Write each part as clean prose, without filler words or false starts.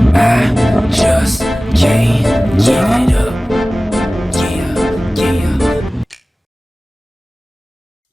I just can't give it up. Yeah, yeah.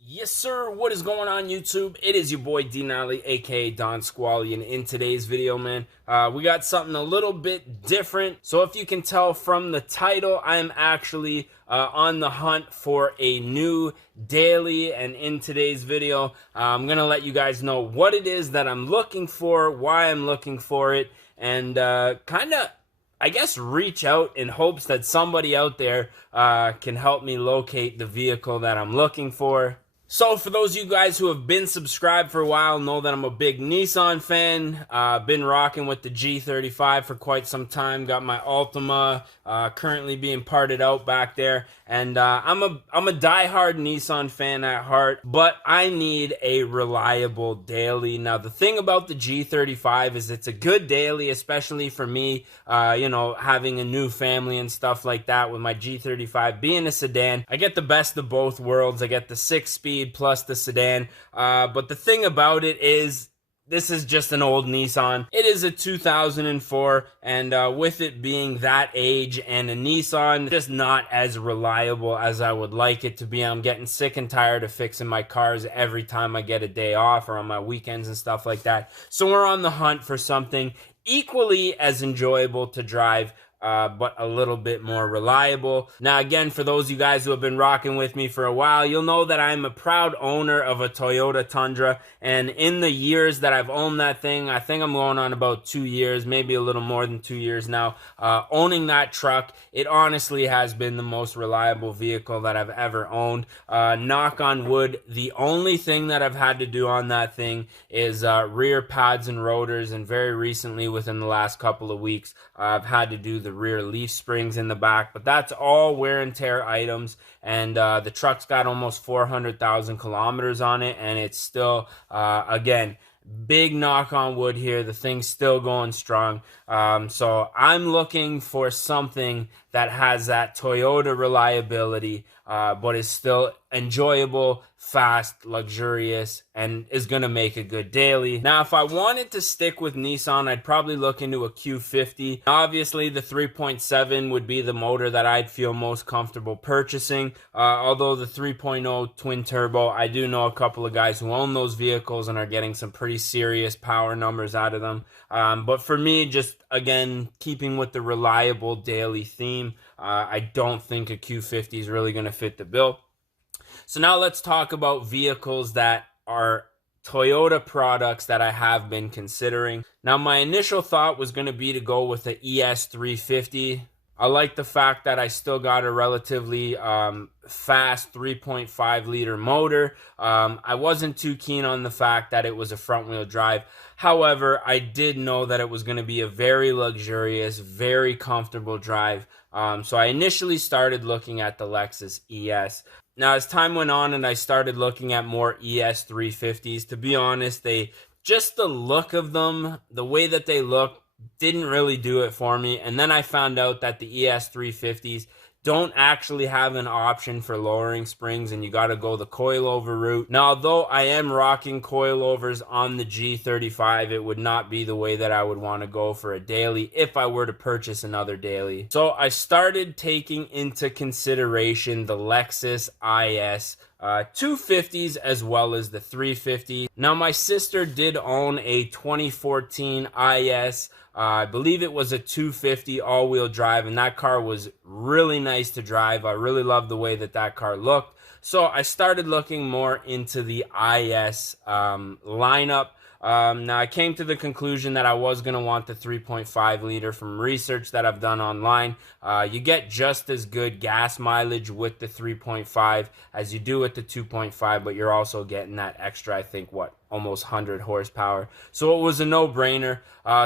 Yes, sir. What is going on, YouTube? It is your boy D Gnarly, aka Don Squally, and in today's video, man, we got something a little bit different. So if you can tell from the title, I am actually on the hunt for a new daily, and in today's video, I'm gonna let you guys know what it is that I'm looking for, why I'm looking for it, and kind of, I guess, reach out in hopes that somebody out there can help me locate the vehicle that I'm looking for. So for those of you guys who have been subscribed for a while, know that I'm a big Nissan fan. Been rocking with the G35 for quite some time. Got my Altima currently being parted out back there. And I'm a diehard Nissan fan at heart, but I need a reliable daily. Now, the thing about the G35 is it's a good daily, especially for me, you know, having a new family and stuff like that. With my G35 being a sedan, I get the best of both worlds. I get the 6-speed plus the sedan, but the thing about it is this is just an old Nissan. It is a 2004, and with it being that age and a Nissan, just not as reliable as I would like it to be. I'm getting sick and tired of fixing my cars every time I get a day off or on my weekends and stuff like that. So we're on the hunt for something equally as enjoyable to drive, but a little bit more reliable. Now, again, for those of you guys who have been rocking with me for a while, you'll know that I'm a proud owner of a Toyota Tundra, and in the years that I've owned that thing, I think I'm going on about 2 years, maybe a little more than 2 years now, owning that truck, it honestly has been the most reliable vehicle that I've ever owned. Knock on wood, the only thing that I've had to do on that thing is rear pads and rotors, and very recently, within the last couple of weeks, I've had to do the rear leaf springs in the back, but that's all wear and tear items, and the truck's got almost 400,000 kilometers on it, and it's still, again, big knock on wood here, the thing's still going strong. So I'm looking for something that has that Toyota reliability, but is still enjoyable, fast, luxurious, and is going to make a good daily. Now, if I wanted to stick with Nissan, I'd probably look into a Q50. Obviously, the 3.7 would be the motor that I'd feel most comfortable purchasing, although the 3.0 twin turbo, I do know a couple of guys who own those vehicles and are getting some pretty serious power numbers out of them. But for me, just again, keeping with the reliable daily theme, I don't think a Q50 is really going to fit the bill. So now let's talk about vehicles that are Toyota products that I have been considering. Now, my initial thought was going to be to go with the ES350. I like the fact that I still got a relatively fast 3.5 liter motor. I wasn't too keen on the fact that it was a front wheel drive. However, I did know that it was going to be a very luxurious, very comfortable drive. So I initially started looking at the Lexus ES. Now, as time went on and I started looking at more ES350s, to be honest, just the look of them, the way that they look, didn't really do it for me. And then I found out that the ES350s don't actually have an option for lowering springs, and you got to go the coilover route. Now, although I am rocking coilovers on the G35, it would not be the way that I would want to go for a daily if I were to purchase another daily. So I started taking into consideration the Lexus IS 250s as well as the 350. Now, my sister did own a 2014 IS. I believe it was a 250 all-wheel drive, and that car was really nice to drive. I really loved the way that car looked. So I started looking more into the IS lineup. Now, I came to the conclusion that I was going to want the 3.5 liter. From research that I've done online. You get just as good gas mileage with the 3.5 as you do with the 2.5, but you're also getting that extra, I think, almost 100 horsepower. So it was a no-brainer.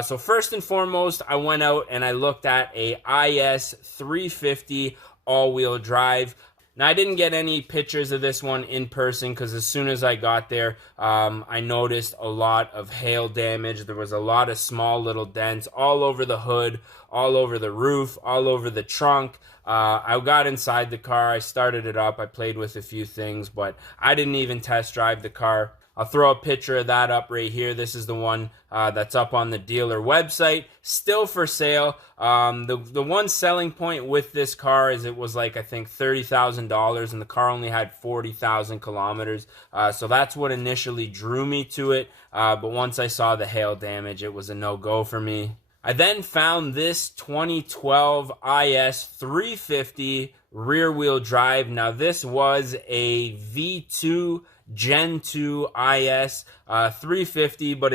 So first and foremost, I went out and I looked at a IS 350 all-wheel drive. Now, I didn't get any pictures of this one in person because as soon as I got there, I noticed a lot of hail damage. There was a lot of small little dents all over the hood, all over the roof, all over the trunk. I got inside the car, I started it up, I played with a few things, but I didn't even test drive the car. I'll throw a picture of that up right here. This is the one that's up on the dealer website, still for sale. The one selling point with this car is it was like, I think, $30,000, and the car only had 40,000 kilometers. So that's what initially drew me to it. But once I saw the hail damage, it was a no-go for me. I then found this 2012 IS 350 rear-wheel drive. Now, this was a V2 Gen 2 IS 350, but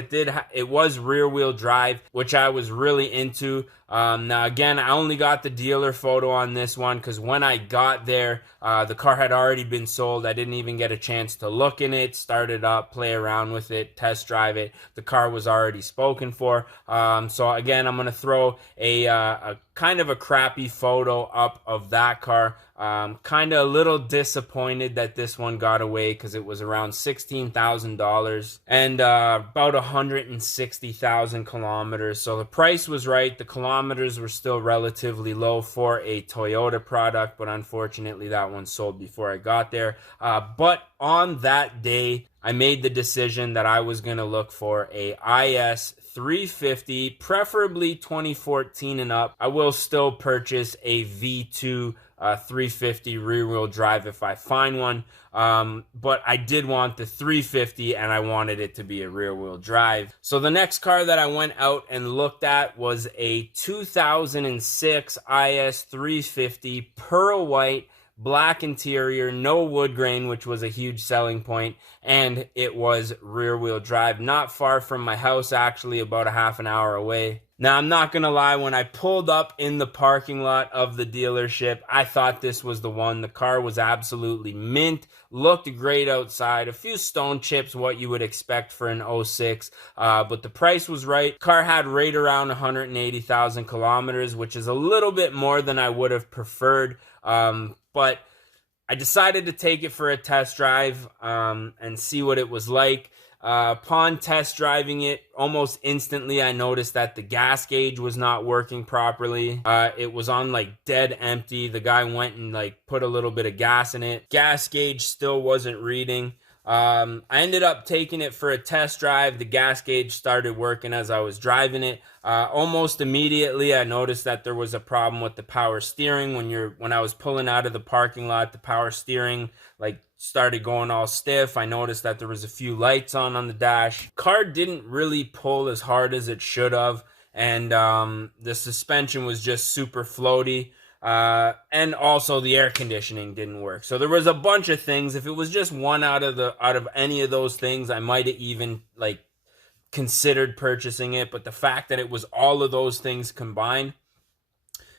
it was rear-wheel drive, which I was really into. Now, again, I only got the dealer photo on this one because when I got there, the car had already been sold. I didn't even get a chance to look in it, start it up, play around with it, test drive it. The car was already spoken for. So again, I'm going to throw a kind of a crappy photo up of that car. Kind of a little disappointed that this one got away because it was around $16,000 and about 160,000 kilometers. So the price was right. The kilometers were still relatively low for a Toyota product, but unfortunately that one sold before I got there. But on that day, I made the decision that I was going to look for a IS 350, preferably 2014 and up. I will still purchase a V2 350 rear-wheel drive if I find one, but I did want the 350 and I wanted it to be a rear-wheel drive. So the next car that I went out and looked at was a 2006 IS 350 pearl white, black interior, no wood grain, which was a huge selling point, and it was rear-wheel drive. Not far from my house, actually, about a half an hour away. Now, I'm not gonna lie, when I pulled up in the parking lot of the dealership, I thought this was the one. The car was absolutely mint, looked great outside, a few stone chips, what you would expect for an '06, but the price was right. Car had right around 180,000 kilometers, which is a little bit more than I would have preferred, but I decided to take it for a test drive and see what it was like. Upon test driving it, almost instantly I noticed that the gas gauge was not working properly. It was on like dead empty. The guy went and like put a little bit of gas in it. Gas gauge still wasn't reading. I ended up taking it for a test drive. The gas gauge started working as I was driving it. Almost immediately I noticed that there was a problem with the power steering. When I was pulling out of the parking lot, the power steering like started going all stiff. I noticed that there was a few lights on the dash. Car didn't really pull as hard as it should have, and the suspension was just super floaty. And also the air conditioning didn't work. So there was a bunch of things. If it was just one out of any of those things, I might have even like considered purchasing it. But the fact that it was all of those things combined,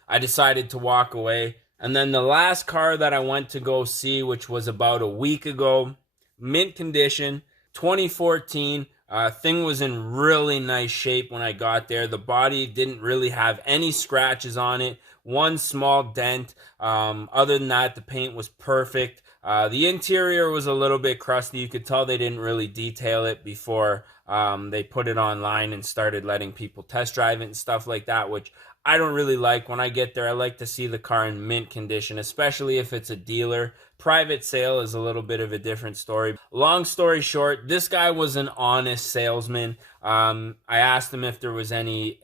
I decided to walk away. And then the last car that I went to go see, which was about a week ago, mint condition, 2014. Thing was in really nice shape when I got there. The body didn't really have any scratches on it. One small dent. Other than that, the paint was perfect. The interior was a little bit crusty. You could tell they didn't really detail it before they put it online and started letting people test drive it and stuff like that, which I don't really like. When I get there, I like to see the car in mint condition, especially if it's a dealer. Private sale is a little bit of a different story. Long story short, this guy was an honest salesman. I asked him if there was any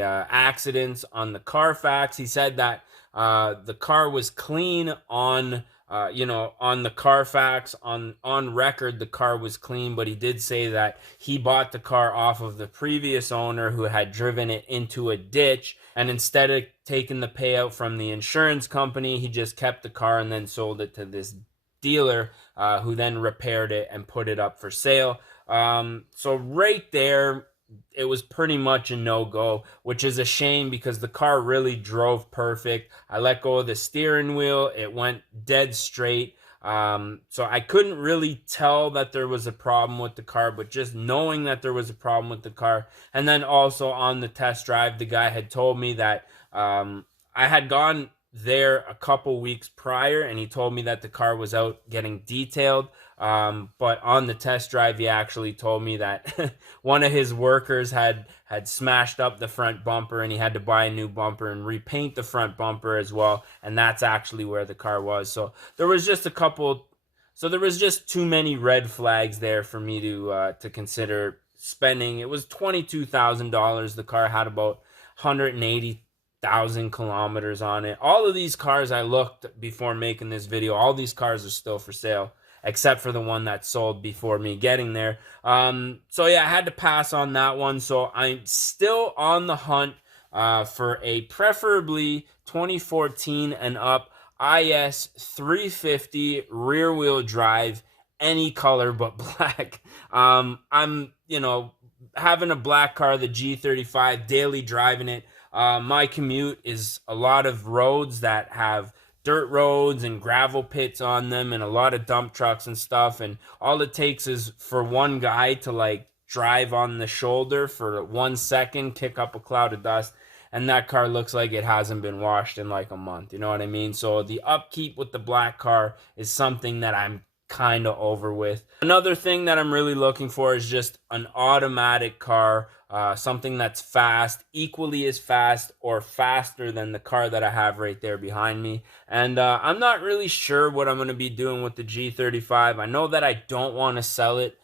accidents on the Carfax. He said that the car was clean on on the Carfax, on record, the car was clean, but he did say that he bought the car off of the previous owner who had driven it into a ditch, and instead of taking the payout from the insurance company, he just kept the car and then sold it to this dealer who then repaired it and put it up for sale. So right there, it was pretty much a no-go, which is a shame because the car really drove perfect. I let go of the steering wheel. It went dead straight. So I couldn't really tell that there was a problem with the car, but just knowing that there was a problem with the car. And then also on the test drive, the guy had told me that I had gone there a couple weeks prior, and he told me that the car was out getting detailed. But on the test drive, he actually told me that one of his workers had smashed up the front bumper, and he had to buy a new bumper and repaint the front bumper as well. And that's actually where the car was. So there was just a couple So there was just too many red flags there for me to consider spending. It was $22,000. The car had about 180,000 kilometers on it. All of these cars I looked before making this video, all these cars are still for sale, except for the one that sold before me getting there. So yeah, I had to pass on that one. So I'm still on the hunt for a preferably 2014 and up IS 350 rear wheel drive, any color but black. I'm, having a black car, the G35, daily driving it. My commute is a lot of roads that have dirt roads and gravel pits on them and a lot of dump trucks and stuff. And all it takes is for one guy to like drive on the shoulder for 1 second, kick up a cloud of dust, and that car looks like it hasn't been washed in like a month. You know what I mean? So the upkeep with the black car is something that I'm kind of over with. Another thing that I'm really looking for is just an automatic car, something that's fast, equally as fast or faster than the car that I have right there behind me. And I'm not really sure what I'm going to be doing with the G35. I know that I don't want to sell it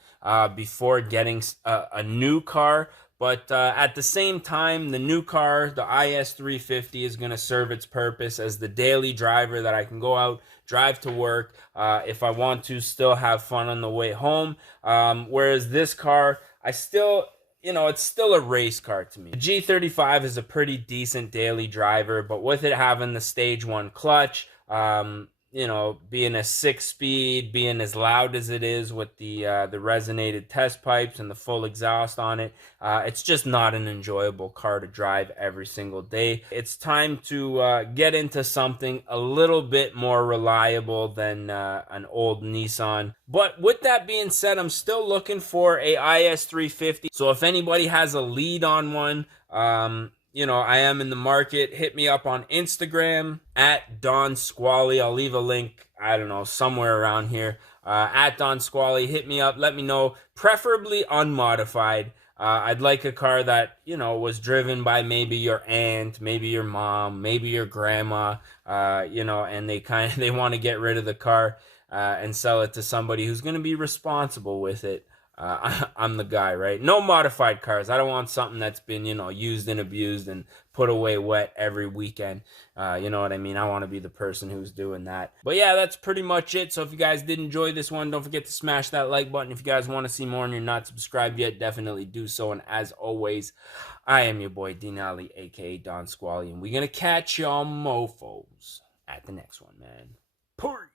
before getting a new car. But at the same time, the new car, the IS350, is going to serve its purpose as the daily driver that I can go out, drive to work, if I want to, still have fun on the way home. Whereas this car, I still, it's still a race car to me. The G35 is a pretty decent daily driver, but with it having the stage 1 clutch, being a 6-speed, being as loud as it is with the resonated test pipes and the full exhaust on it, it's just not an enjoyable car to drive every single day. It's time to get into something a little bit more reliable than an old Nissan. But with that being said, I'm still looking for a IS350. So if anybody has a lead on one, I am in the market. Hit me up on Instagram at Don Squally. I'll leave a link, I don't know, somewhere around here. At Don Squally, hit me up. Let me know, preferably unmodified. I'd like a car that, was driven by maybe your aunt, maybe your mom, maybe your grandma, and they want to get rid of the car and sell it to somebody who's going to be responsible with it. I'm the guy, right? No modified cars. I don't want something that's been, used and abused and put away wet every weekend. You know what I mean? I want to be the person who's doing that. But yeah, that's pretty much it. So if you guys did enjoy this one, don't forget to smash that like button. If you guys want to see more and you're not subscribed yet, definitely do so. And as always, I am your boy, Denali, aka Don Squally, and we're going to catch y'all mofos at the next one, man. Peace.